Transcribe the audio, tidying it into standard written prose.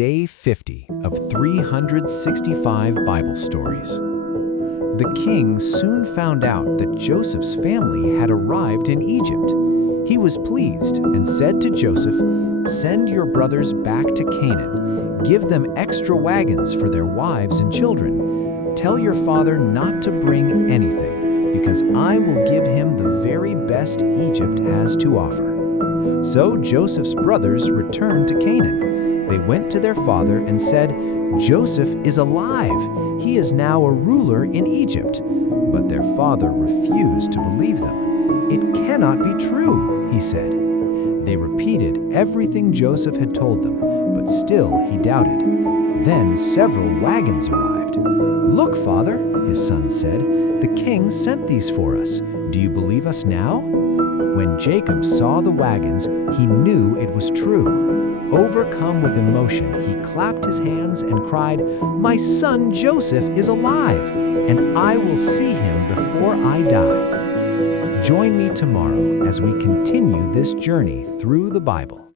day 50 of 365 Bible stories. The king soon found out that Joseph's family had arrived in Egypt. He was pleased and said to Joseph, "Send your brothers back to Canaan. Give them extra wagons for their wives and children. Tell your father not to bring anything, because I will give him the very best Egypt has to offer." So Joseph's brothers returned to Canaan. They went to their father and said, "Joseph is alive. He is now a ruler in Egypt." But their father refused to believe them. "It cannot be true," he said. They repeated everything Joseph had told them, but still he doubted. Then several wagons arrived. "Look, father," his son said, "the king sent these for us. Do you believe us now?" When Jacob saw the wagons, he knew it was true. Overcome with emotion, he clapped his hands and cried, "My son Joseph is alive, and I will see him before I die." Join me tomorrow as we continue this journey through the Bible.